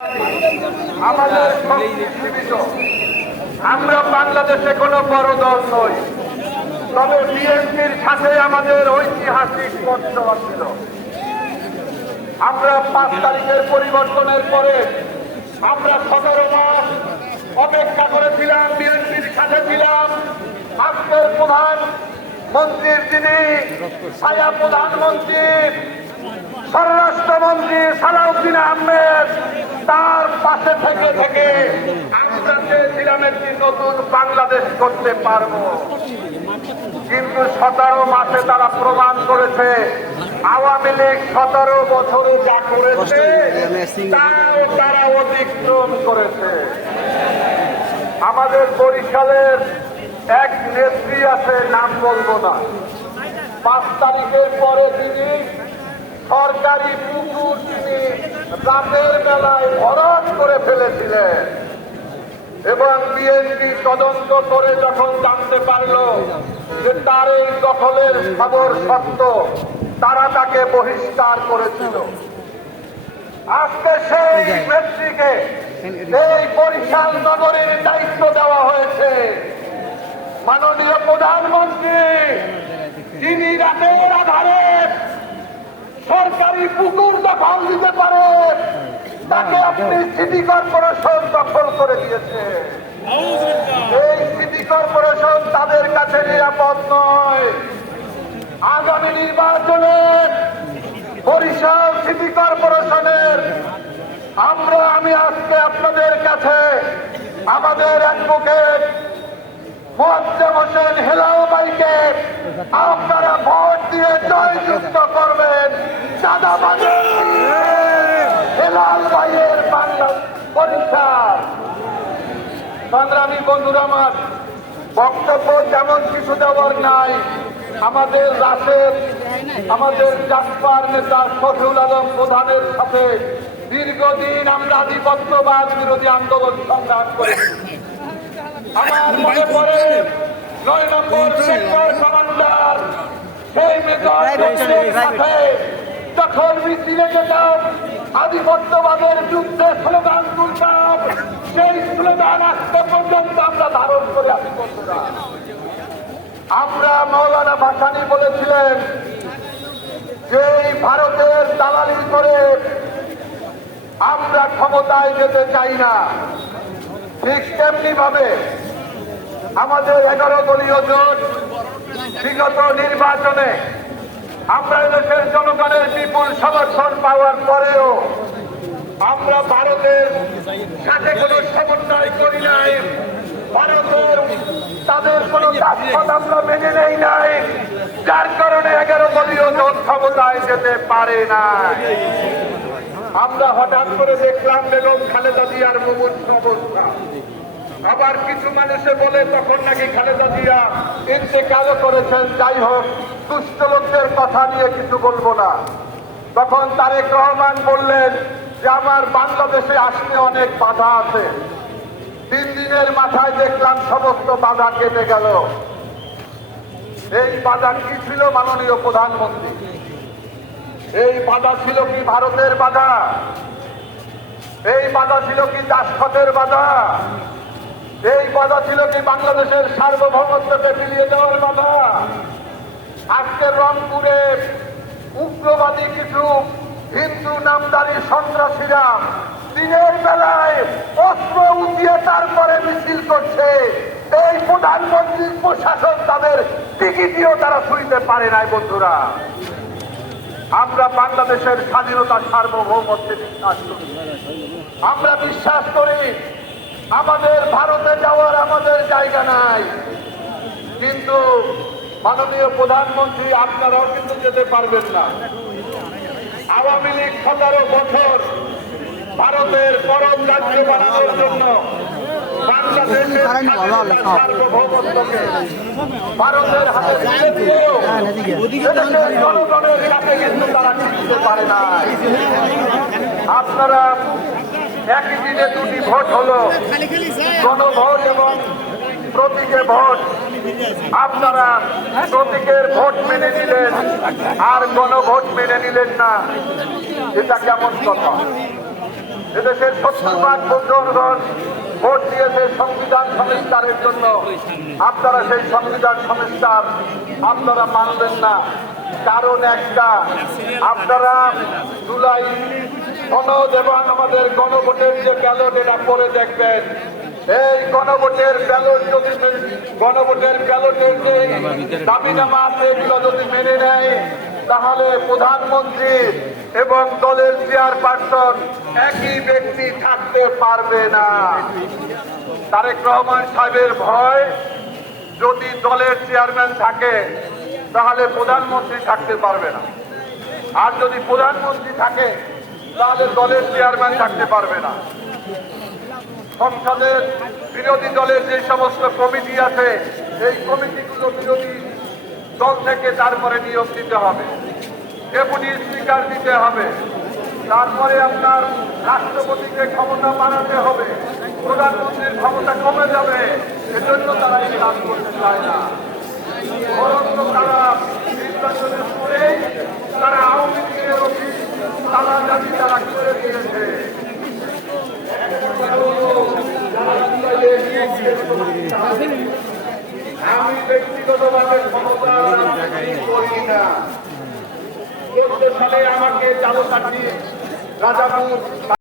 আমাদের জীবিত। আমরা বাংলাদেশে কোনো বড় দল নই, তবে বিএনপির সাথে আমাদের ঐতিহাসিক পথ ছিল। আমরা 5 তারিখের পরিবর্তনের পরে আমরা 17 মাস অপেক্ষা করেছিলাম, বিএনপির সাথে ছিলাম। আজকের প্রধানমন্ত্রীর যিনি ছায়া প্রধানমন্ত্রী স্বরাষ্ট্রমন্ত্রী সালাউদ্দিন আহমেদ, তার পাশে থেকে থেকে আমরা চেয়েছিলাম একটি নতুন বাংলাদেশ করতে পারব। কিন্তু 17 মাসে তারা প্রমাণ করেছে আওয়ামী লীগ 17 বছরে যা করেছে তাও তারা অতিক্রম করেছে। আমাদের বরিশালের এক নেত্রী আছে, নাম বলবো না, 5 তারিখের পরে তিনি সরকারি পুকুর তিনি রাতের বেলায় ভরাট করে ফেলেছিলেন এবং বিএনপি তদন্ত করে যখন জানতে পারল যে তার এই দখলের খবর সত্য, তারা তাকে বহিষ্কার করেছিল। আজকে সেই নেত্রীকে এই বরিশাল নগরের দায়িত্ব দেওয়া হয়েছে। মাননীয় প্রধানমন্ত্রী, যিনি রাতের আধারে সরকারি পুকুর দখল দিতে পারে, তাকে আপনি সিটি কর্পোরেশন দখল করে দিয়েছে। এই সিটি কর্পোরেশন তাদের কাছে নিরাপদ নয়। আগামী নির্বাচনে বরিশাল সিটি কর্পোরেশনের আমি আজকে আপনাদের কাছে আমাদের অ্যাডভোকেট মোয়াজ্জেম হোসেন হেলাল ভাইকে আপনারা ভোট দিয়ে জয়যুক্ত করবেন। চাঁদাবাজের হেলাল ভাইয়ের বাংলা বরিশাল। সংগ্রামী বন্ধুরা, আমার বক্তব্য তেমন কিছু দেওয়ার নাই। আমাদের রাতের আমাদের জাসপার নেতা শফিউল আলম প্রধানের সাথে দীর্ঘদিন আমরা আধিপত্যবাদ বিরোধী আন্দোলন সংগ্রাম করেছি। আমার মনে পড়ে 9 নম্বর সেক্টর কমান্ডার সেই মেজর সাথে যখন মিছিলে যেতাম, আধিপত্যবাদের যুদ্ধে স্লোগান তুলতাম, সেই স্লোগান আজকে পর্যন্ত আমরা ধারণ করে আছি। বন্ধুরা, আমরা মৌলানা ভাসানী বলেছিলেন যে ভারতের দালালি করে আমরা ক্ষমতায় যেতে চাই না। ঠিক তেমনি ভাবে আমাদের 11 দলীয় জোট বিগত নির্বাচনে আমরা দেশের জনগণের বিপুল সমর্থন পাওয়ার পরেও আমরা ভারতের সাথে কোনো সমন্বয় করি নাই। ভারতের তাদের কোনো দায়িত্ব আমরা মেনে নেই নাই, যার কারণে 11 দলীয় জোট ক্ষমতায় যেতে পারে না। আমরা হঠাৎ করে দেখলাম বেগম খালেদা জিয়ার মুমূর্ষ অবস্থা। আবার কিছু মানুষে বলে তখন নাকি খালেদা জিয়া ইন্তেকালও করেছেন। যাই হোক, দুষ্ট লোকদের কথা নিয়ে কিছু বলবো না। তখন তারেক রহমান বললেন যে আমার বাংলাদেশে আসতে অনেক বাধা আছে। 3 দিনের মাথায় দেখলাম সমস্ত বাধা কেটে গেল। এই বাধা কি ছিল মাননীয় প্রধানমন্ত্রী? এই বাধা ছিল কি ভারতের বাধা? এই বাধা ছিল কি দাসখতের বাধা? এই বাধা ছিল কি বাংলাদেশের সার্বভৌমত্বকে বিলিয়ে দেওয়ার বাধা? আজকে রংপুরে উগ্রবাদী কিছু হিন্দু নামদারি সন্ত্রাসীরা দিনের বেলায় অস্ত্র উঠিয়ে তারপরে মিছিল করছে। এই প্রধানমন্ত্রীর প্রশাসন তাদের টিকিটিও তারা ছুঁইতে পারে নাই। বন্ধুরা, আমরা বাংলাদেশের স্বাধীনতা সার্বভৌমত্বে বিশ্বাস করি। আমরা বিশ্বাস করি আমাদের ভারতে যাওয়ার আমাদের জায়গা নাই। কিন্তু মাননীয় প্রধানমন্ত্রী, আপনারাও কিন্তু যেতে পারবেন না। আওয়ামী লীগ 17 বছর ভারতের পরম রাজ্য বানানোর জন্য বাংলাদেশের সার্বভৌমত্বকে ভারতের হাতে তুলে দিয়েও এদেশের জনগণের কাছে কিন্তু তারা টিকতে পারে না। আপনারা একই দিনে 2টি ভোট হলো, গণভোট এবং প্রতীকে ভোট। আপনারা প্রতীকের ভোট মেনে নিলেন আর গণভোট মেনে নিলেন না, এটা কেমন কথা? এদেশের 70% জনগণ ভোট দিয়েছে সংবিধান সংস্কারের জন্য। আপনারা সেই সংবিধান সংস্কার আপনারা মানবেন না, কারণ একটা, আপনারা জুলাই সনদ এবং আমাদের গণভোটের যে ব্যালট এটা পরে দেখবেন। এই গণভোটের ব্যালটের যে দাবিনামা আছে এগুলো যদি মেনে নেয় তাহলে প্রধানমন্ত্রী এবং দলের চেয়ারপারসন একই ব্যক্তি থাকতে পারবে না। তারেক রহমান সাহেবের ভয়, যদি দলের চেয়ারম্যান থাকে তাহলে প্রধানমন্ত্রী থাকতে পারবে না, আর যদি প্রধানমন্ত্রী থাকে তাহলে দলের চেয়ারম্যান থাকতে পারবে না। সংসদের বিরোধী দলের যে সমস্ত কমিটি আছে এই কমিটিগুলো বিরোধী দল থেকে তারপরে নিয়োগ দিতে হবে, ডেপুটি স্পিকার দিতে হবে, তারপরে আপনার রাষ্ট্রপতিকে ক্ষমতা বাড়াতে হবে, প্রধানমন্ত্রীর ক্ষমতা কমে যাবে। এজন্য তারা এই কাজ করতে চায় না। বরঞ্চ তারা নির্বাচনের পরেই তারা আওয়ামী লীগের অফিস তারা জাতি তারা করে দিয়েছে। আমি ব্যক্তিগতভাবে ক্ষমতা করি না। 14 সালে আমাকে চালু রাজাপুর